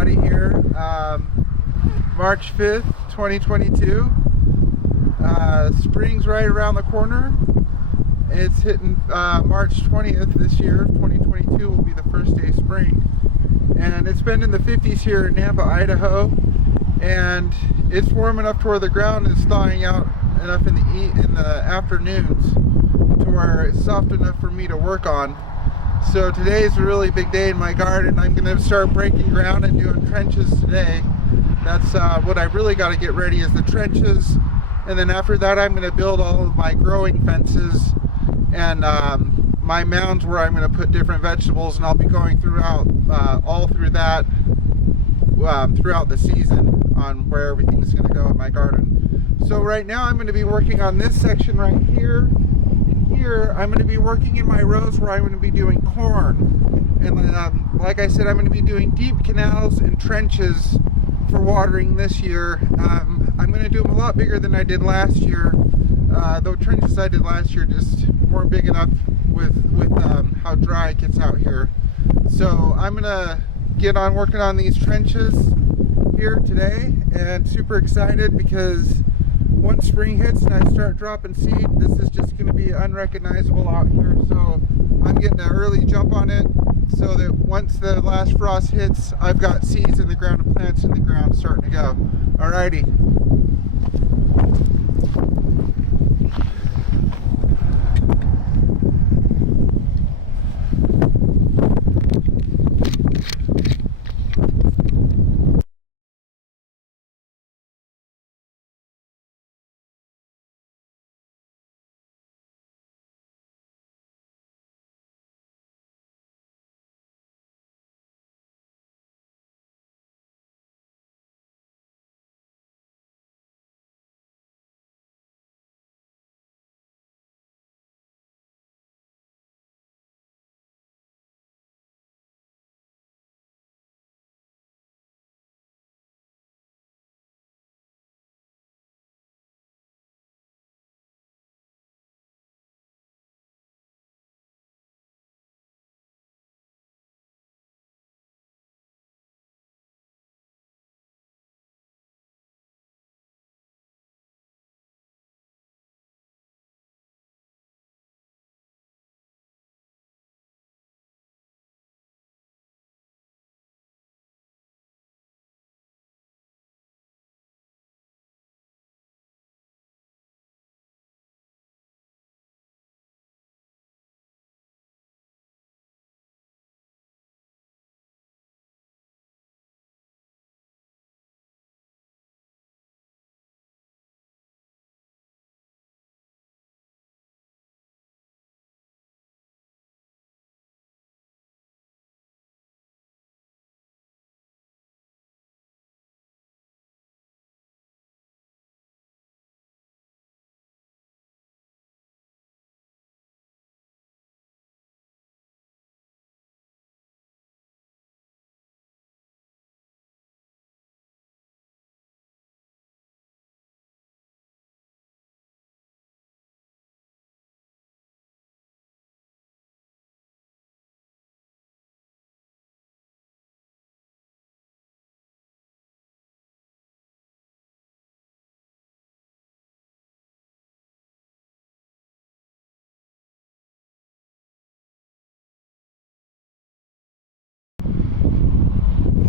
everybody here. March 5th, 2022. Spring's right around the corner. It's hitting March 20th this year. 2022 will be the first day of spring. And it's been in the 50s here in Nampa, Idaho. And it's warm enough to where the ground is thawing out enough in the afternoons to where it's soft enough for me to work on. So today is a really big day in my garden. I'm going to start breaking ground and doing trenches today. That's what I really got to get ready is the trenches. And then after that I'm going to build all of my growing fences and my mounds where I'm going to put different vegetables, and I'll be going throughout all through that throughout the season on where everything's going to go in my garden. So right now I'm going to be working on this section right here. Here I'm going to be working in my rows where I'm going to be doing corn, and like I said, I'm going to be doing deep canals and trenches for watering this year. I'm going to do them a lot bigger than I did last year. The trenches I did last year just weren't big enough with how dry it gets out here. So I'm going to get on working on these trenches here today, and super excited because once spring hits and I start dropping seed, this is just going to be unrecognizable out here. So I'm getting an early jump on it so that once the last frost hits, I've got seeds in the ground and plants in the ground starting to go. Alrighty.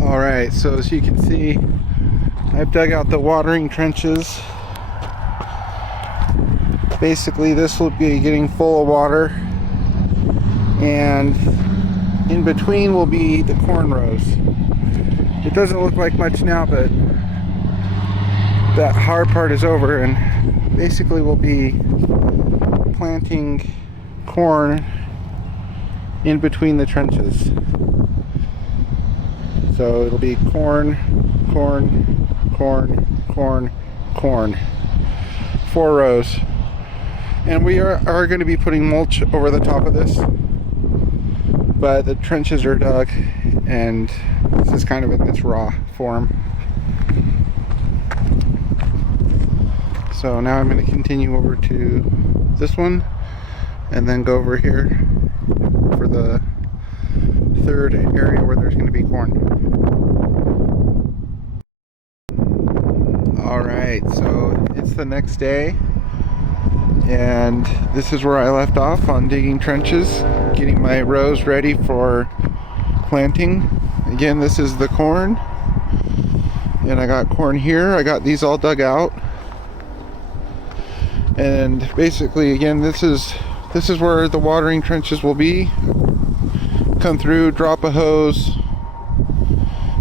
Alright, so as you can see, I've dug out the watering trenches. Basically this will be getting full of water, and in between will be the corn rows. It doesn't look like much now, but that hard part is over, and basically we'll be planting corn in between the trenches. So it'll be corn, corn, corn, corn, corn. 4 rows. And we are going to be putting mulch over the top of this. But the trenches are dug, and this is kind of in its raw form. So now I'm going to continue over to this one, and then go over here for the third area where there's going to be corn. Alright, so it's the next day, and this is where I left off on digging trenches, getting my rows ready for planting. Again, this is the corn, and I got corn here. I got these all dug out, and basically, again, this is where the watering trenches will be. Come through, drop a hose,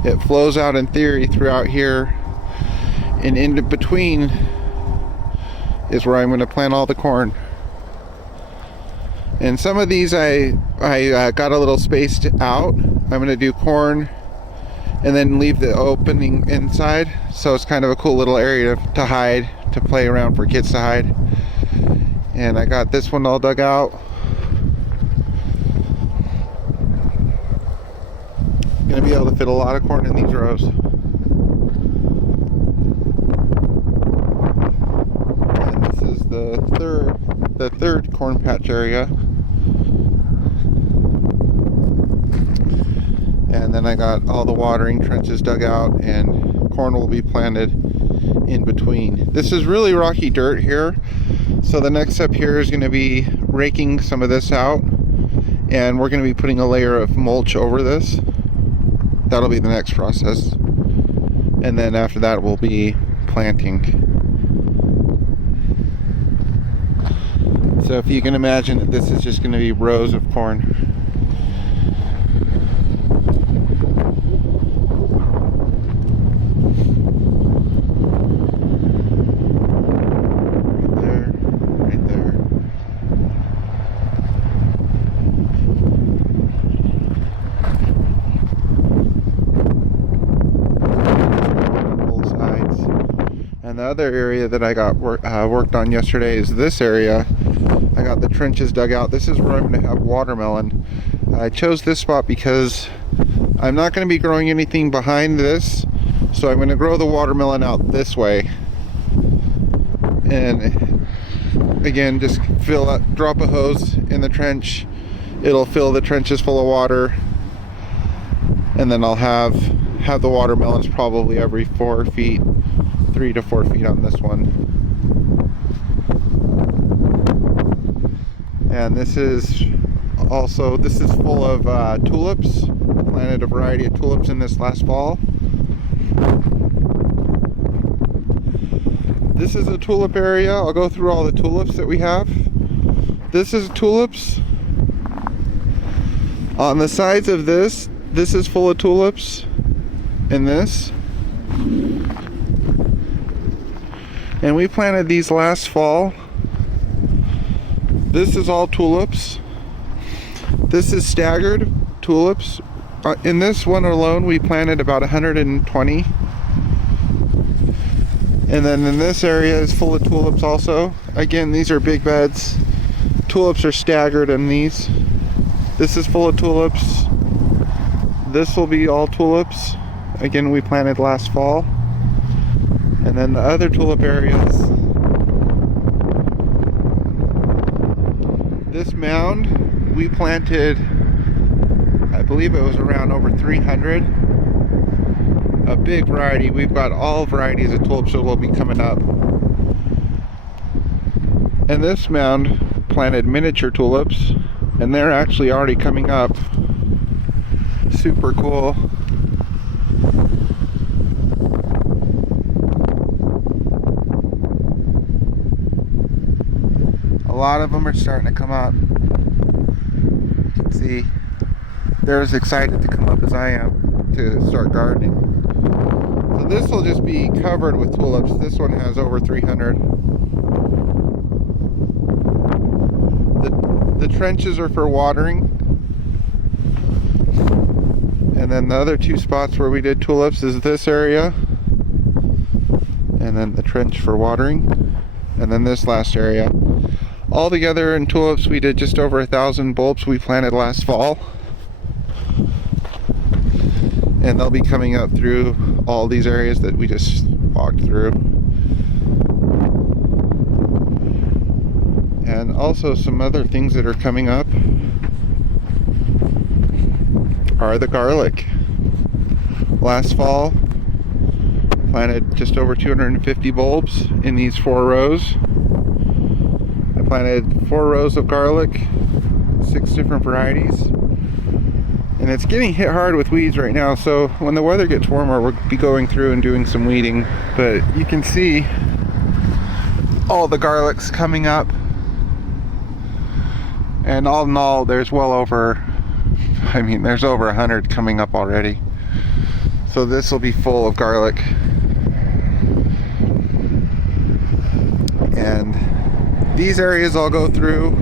it flows out in theory throughout here, and in between is where I'm going to plant all the corn. And some of these I got a little spaced out. I'm going to do corn and then leave the opening inside, so it's kind of a cool little area to hide, to play around for kids to hide. And I got this one all dug out. Going to be able to fit a lot of corn in these rows. And this is the third corn patch area. And then I got all the watering trenches dug out, and corn will be planted in between. This is really rocky dirt here, so the next step here is going to be raking some of this out, and we're going to be putting a layer of mulch over this. That'll be the next process, and then after that we'll be planting. So if you can imagine that this is just going to be rows of corn. Right there. And the other area that I got worked on yesterday is this area. I got the trenches dug out. This is where I'm going to have watermelon. I chose this spot because I'm not going to be growing anything behind this, so I'm going to grow the watermelon out this way. And again, just drop a hose in the trench. It'll fill the trenches full of water, and then I'll have the watermelons probably every 4 feet. 3 to 4 feet on this one. And this is full of tulips. Planted a variety of tulips in this last fall. This is a tulip area. I'll go through all the tulips that we have. This is tulips. On the sides of this is full of tulips. And this. And we planted these last fall. This is all tulips. This is staggered tulips. In this one alone, we planted about 120. And then in this area is full of tulips also. Again, these are big beds. Tulips are staggered in these. This is full of tulips. This will be all tulips. Again, we planted last fall. And then the other tulip areas. This mound, we planted, I believe it was around over 300. A big variety. We've got all varieties of tulips that will be coming up. And this mound planted miniature tulips, and they're actually already coming up. Super cool. A lot of them are starting to come up. You can see they're as excited to come up as I am to start gardening. So this will just be covered with tulips. This one has over 300. The trenches are for watering. And then the other two spots where we did tulips is this area. And then the trench for watering. And then this last area. Altogether in tulips we did just over 1,000 bulbs we planted last fall. And they'll be coming up through all these areas that we just walked through. And also some other things that are coming up are the garlic. Last fall planted just over 250 bulbs in these 4 rows. I planted 4 rows of garlic, 6 different varieties. And it's getting hit hard with weeds right now, so when the weather gets warmer, we'll be going through and doing some weeding. But you can see all the garlics coming up. And all in all, there's well over, there's over 100 coming up already. So this will be full of garlic. And these areas I'll go through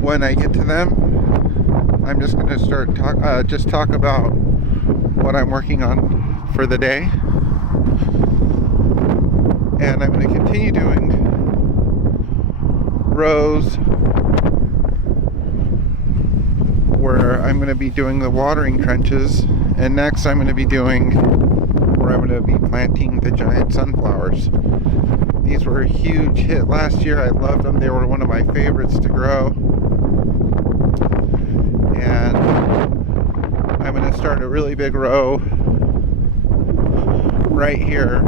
when I get to them. I'm just going to start talk about what I'm working on for the day. And I'm going to continue doing rows where I'm going to be doing the watering trenches, and next I'm going to be doing where I'm going to be planting the giant sunflowers. These were a huge hit last year. I loved them. They were one of my favorites to grow. And I'm going to start a really big row right here.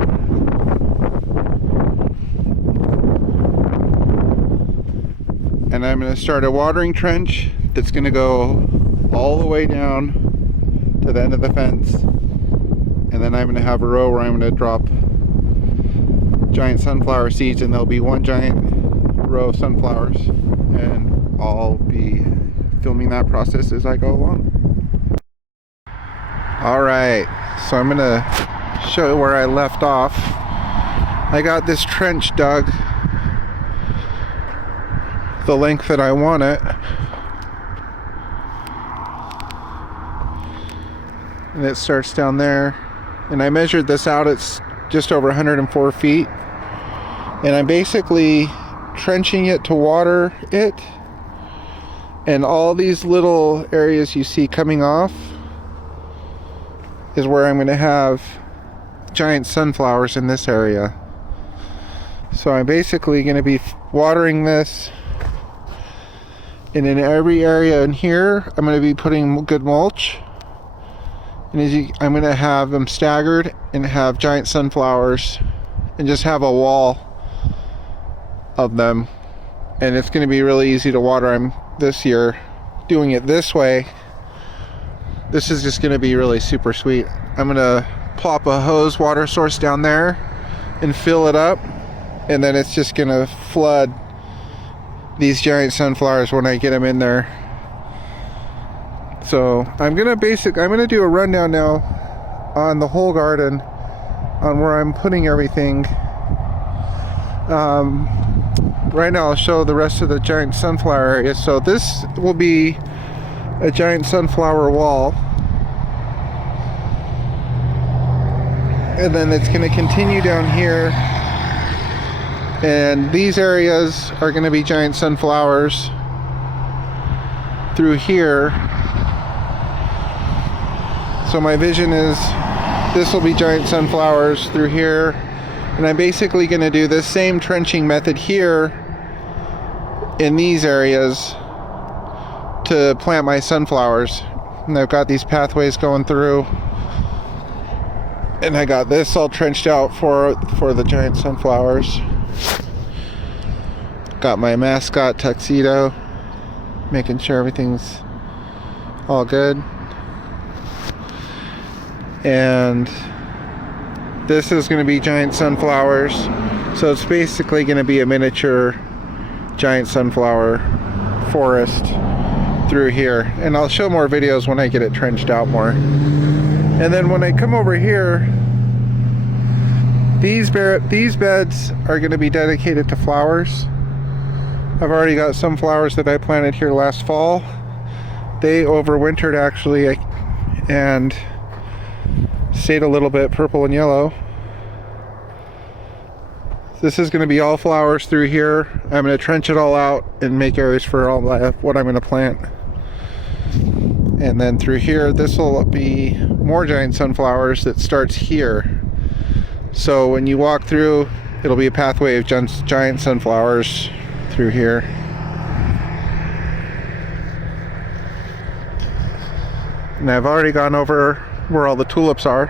And I'm going to start a watering trench that's going to go all the way down to the end of the fence. And then I'm going to have a row where I'm going to drop giant sunflower seeds, and there'll be one giant row of sunflowers. And I'll be filming that process as I go along. Alright, so I'm going to show you where I left off. I got this trench dug the length that I want it. And it starts down there. And I measured this out, it's just over 104 feet. And I'm basically trenching it to water it. And all these little areas you see coming off is where I'm going to have giant sunflowers in this area. So I'm basically going to be watering this. And in every area in here, I'm going to be putting good mulch. And I'm going to have them staggered and have giant sunflowers and just have a wall of them. And it's going to be really easy to water. I'm this year doing it this way. This is just going to be really super sweet. I'm going to plop a hose water source down there and fill it up, and then it's just going to flood these giant sunflowers when I get them in there. So I'm going to do a rundown now on the whole garden, on where I'm putting everything. Right now I'll show the rest of the giant sunflower area. So this will be a giant sunflower wall, and then it's going to continue down here, and these areas are going to be giant sunflowers through here. So my vision is this will be giant sunflowers through here, and I'm basically going to do this same trenching method here in these areas to plant my sunflowers. And I've got these pathways going through, and I got this all trenched out for the giant sunflowers. Got my mascot tuxedo, making sure everything's all good. And this is going to be giant sunflowers, so it's basically going to be a miniature giant sunflower forest through here. And I'll show more videos when I get it trenched out more. And then when I come over here, these beds are going to be dedicated to flowers. I've already got some flowers that I planted here last fall. They overwintered actually, and stayed a little bit purple and yellow. This is going to be all flowers through here. I'm going to trench it all out and make areas for all what I'm going to plant. And then through here, this will be more giant sunflowers that starts here. So when you walk through, it'll be a pathway of giant sunflowers through here. And I've already gone over where all the tulips are.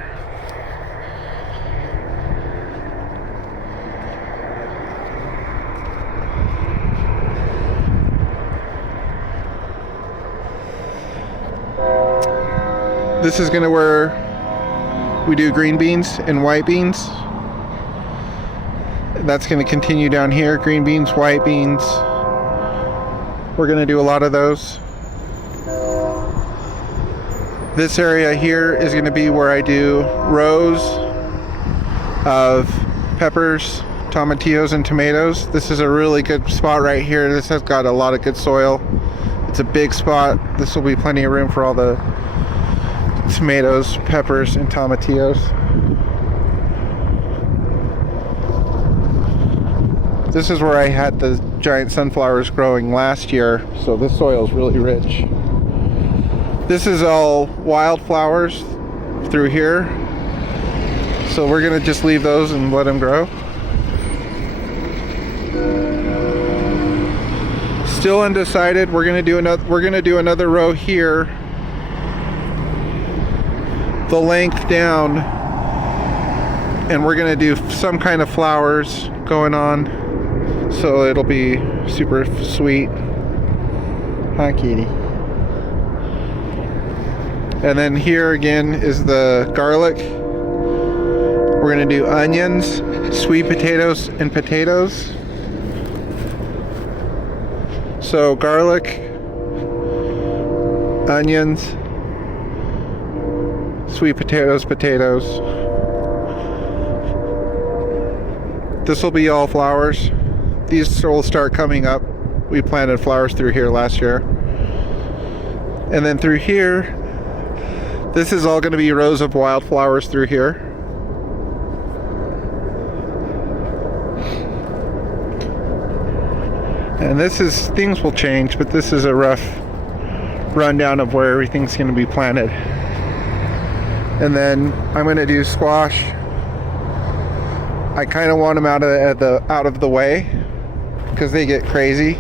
This is gonna where we do green beans and white beans. That's gonna continue down here, green beans, white beans. We're gonna do a lot of those. This area here is gonna be where I do rows of peppers, tomatillos, and tomatoes. This is a really good spot right here. This has got a lot of good soil. It's a big spot. This will be plenty of room for all the tomatoes, peppers, and tomatillos. This is where I had the giant sunflowers growing last year, so this soil is really rich. This is all wildflowers through here, so we're gonna just leave those and let them grow. Still undecided. We're gonna do another row here, the length down, and we're gonna do some kind of flowers going on, so it'll be super sweet. Hi, kitty. And then here again is the garlic. We're gonna do onions, sweet potatoes, and potatoes. So garlic, onions, sweet potatoes, potatoes. This will be all flowers. These will start coming up. We planted flowers through here last year. And then through here, this is all going to be rows of wildflowers through here. And this is, things will change, but this is a rough rundown of where everything's going to be planted. And then I'm going to do squash. I kind of want them out of the way because they get crazy.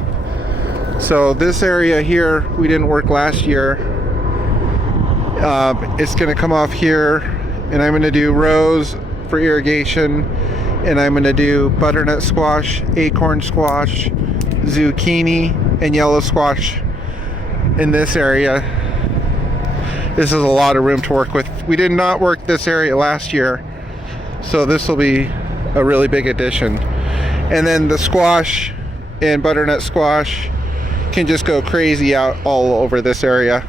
So this area here, we didn't work last year. It's going to come off here, and I'm going to do rows for irrigation, and I'm going to do butternut squash, acorn squash, zucchini, and yellow squash in this area. This is a lot of room to work with. We did not work this area last year, so this will be a really big addition. And then the squash and butternut squash can just go crazy out all over this area.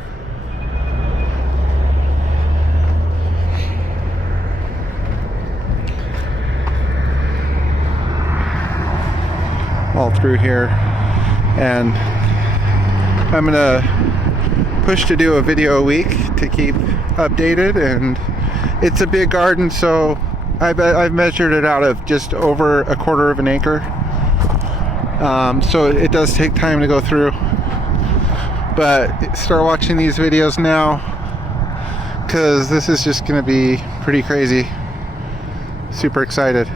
All through here, and I'm gonna push to do a video a week to keep updated. And it's a big garden, so I've measured it out of just over a quarter of an acre, so it does take time to go through, but start watching these videos now because this is just gonna be pretty crazy. Super excited.